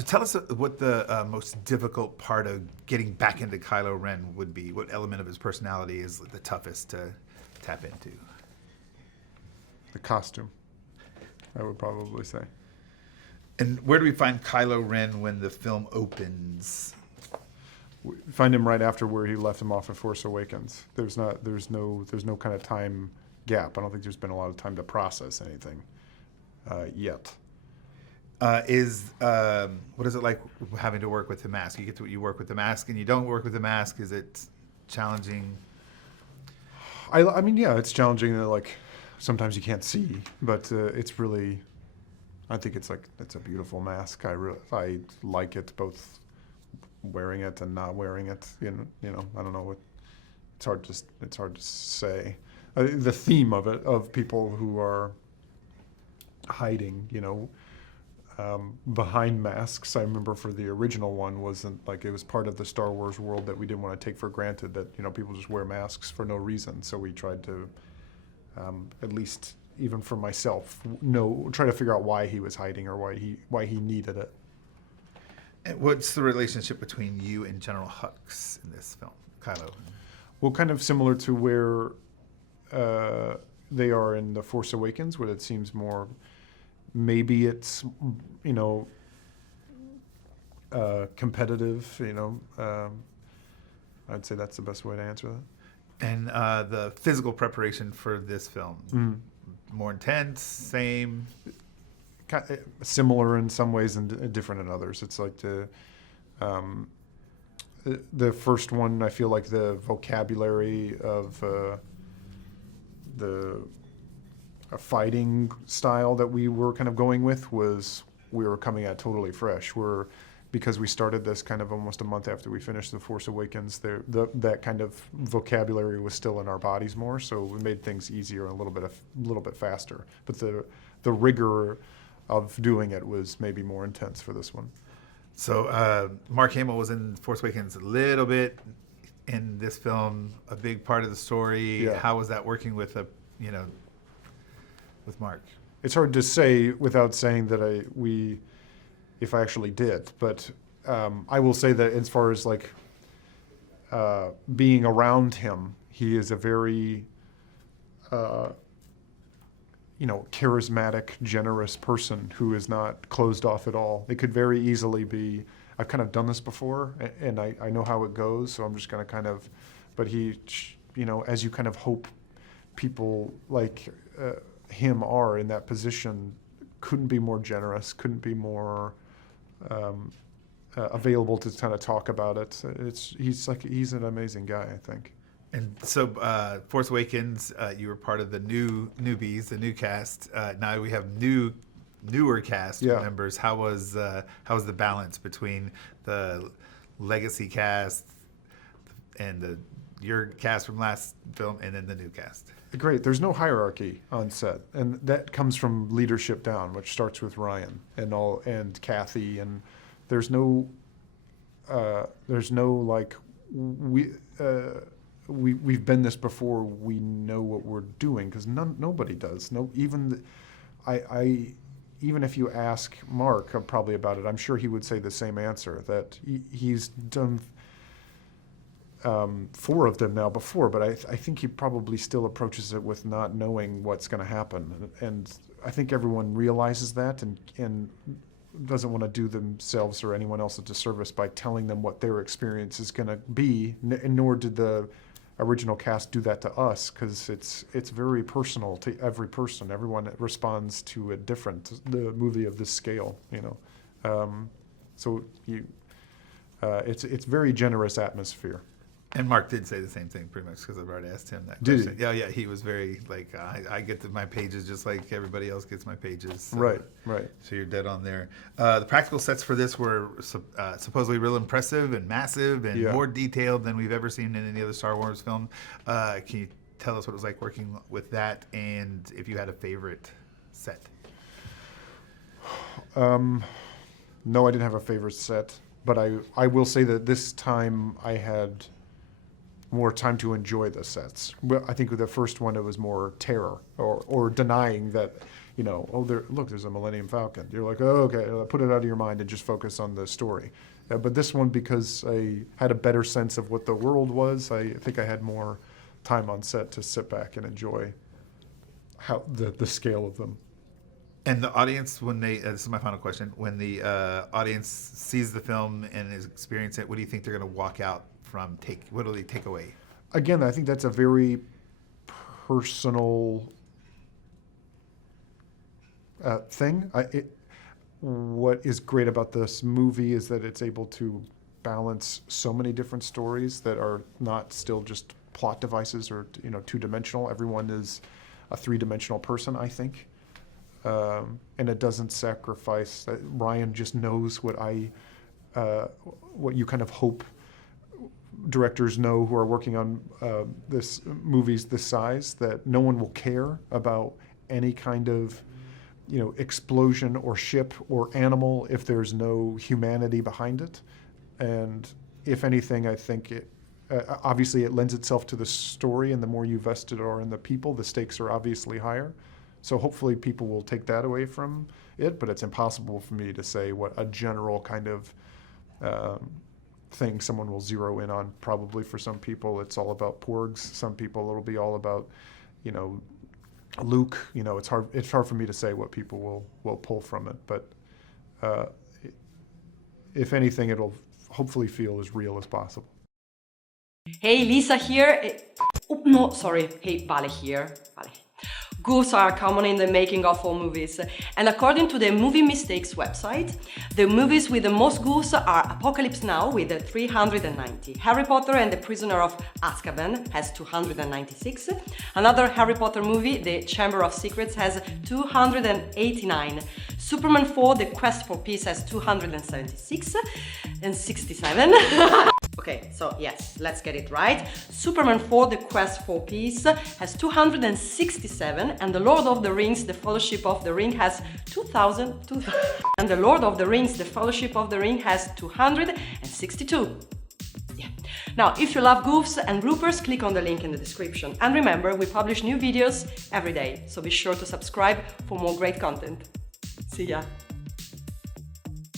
So tell us what the most difficult part of getting back into Kylo Ren would be. What element of his personality is the toughest to tap into? The costume, I would probably say. And where do we find Kylo Ren when the film opens? We find him right after where he left him off in Force Awakens. There's no kind of time gap. I don't think there's been a lot of time to process anything yet. What is it like having to work with the mask? You work with the mask and you don't work with the mask. Is it challenging? I mean, yeah, it's challenging. Like sometimes you can't see, but it's really. I think it's a beautiful mask. I like it, both wearing it and not wearing it. You know, I don't know what. It's hard to say. The theme of it, of people who are hiding, behind masks. I remember for the original one wasn't like it was part of the Star Wars world that we didn't want to take for granted that people just wear masks for no reason. So we tried to, at least even for myself, try to figure out why he was hiding or why he needed it. And what's the relationship between you and General Hux in this film, Kylo? Well, kind of similar to where they are in The Force Awakens, where it seems more. Maybe it's, competitive, I'd say that's the best way to answer that. And the physical preparation for this film, more intense, same? Similar in some ways and different in others. It's like the first one, I feel like the vocabulary of the fighting style that we were kind of going with we were coming at totally fresh. Because we started this kind of almost a month after we finished The Force Awakens, that kind of vocabulary was still in our bodies more, so we made things easier and a little bit faster. But the rigor of doing it was maybe more intense for this one. So Mark Hamill was in Force Awakens a little bit, in this film, a big part of the story. Yeah. How was that working with with Mark? It's hard to say without saying that if I actually did, but I will say that as far as being around him, he is a very charismatic, generous person who is not closed off at all. It could very easily be, I've kind of done this before, and I know how it goes, so I'm just going to but he, as you kind of hope people like him are in that position, couldn't be more generous, couldn't be more available to kind of talk about it. He's an amazing guy, I think. And so, Force Awakens, you were part of the newbies, the new cast. Now we have newer cast members. How was the balance between the legacy cast and your cast from last film, and then the new cast? Great. There's no hierarchy on set, and that comes from leadership down, which starts with Ryan and Kathy, and there's no we've been this before. We know what we're doing because nobody does. Even if you ask Mark probably about it, I'm sure he would say the same answer that he's done 4 of them now before, but I think he probably still approaches it with not knowing what's going to happen, and I think everyone realizes that and doesn't want to do themselves or anyone else a disservice by telling them what their experience is going to be, nor did the original cast do that to us, because it's very personal to every person. Everyone responds to the movie of this scale, so it's very generous atmosphere. And Mark did say the same thing pretty much, because I've already asked him that Did question. he? Yeah, he was very I get my pages just like everybody else gets my pages. So, Right. So you're dead on there. The practical sets for this were supposedly real impressive and massive and more detailed than we've ever seen in any other Star Wars film. Can you tell us what it was like working with that, and if you had a favorite set? No, I didn't have a favorite set, but I will say that this time I had more time to enjoy the sets. I think with the first one it was more terror or denying that you know, oh, there's a Millennium Falcon. You're like, oh, okay, put it out of your mind and just focus on the story. But this one, because I had a better sense of what the world was, I think I had more time on set to sit back and enjoy how the scale of them. And the audience, when they, this is my final question, when the audience sees the film and is experiencing it, what do you think they're going to walk out from, what do they take away? Again, I think that's a very personal thing. What is great about this movie is that it's able to balance so many different stories that are not still just plot devices or, you know, two-dimensional. Everyone is a three-dimensional person, I think. And it doesn't sacrifice that. Ryan just knows what what you kind of hope directors know who are working on movies this size, that no one will care about any kind of, you know, explosion or ship or animal if there's no humanity behind it. And if anything, I think it obviously it lends itself to the story, and the more you vested are in the people, the stakes are obviously higher. So hopefully people will take that away from it, but it's impossible for me to say what a general kind of thing someone will zero in on. Probably for some people it's all about porgs. Some people it'll be all about, you know, Luke. You know, it's hard for me to say what people will pull from it, but if anything, it'll hopefully feel as real as possible. Hey, Lisa here. Oh, no, sorry. Hey, Vale here. Vale. Goofs are common in the making of all movies, and according to the Movie Mistakes website, the movies with the most goofs are Apocalypse Now with 390, Harry Potter and the Prisoner of Azkaban has 296, another Harry Potter movie, The Chamber of Secrets, has 289, Superman 4, The Quest for Peace has 276 and 67. Okay, so yes, let's get it right. Superman 4, The Quest for Peace has 267, and The Lord of the Rings, The Fellowship of the Ring has 2000, and The Lord of the Rings, The Fellowship of the Ring has 262. Yeah. Now, if you love goofs and bloopers, click on the link in the description. And remember, we publish new videos every day, so be sure to subscribe for more great content. See ya!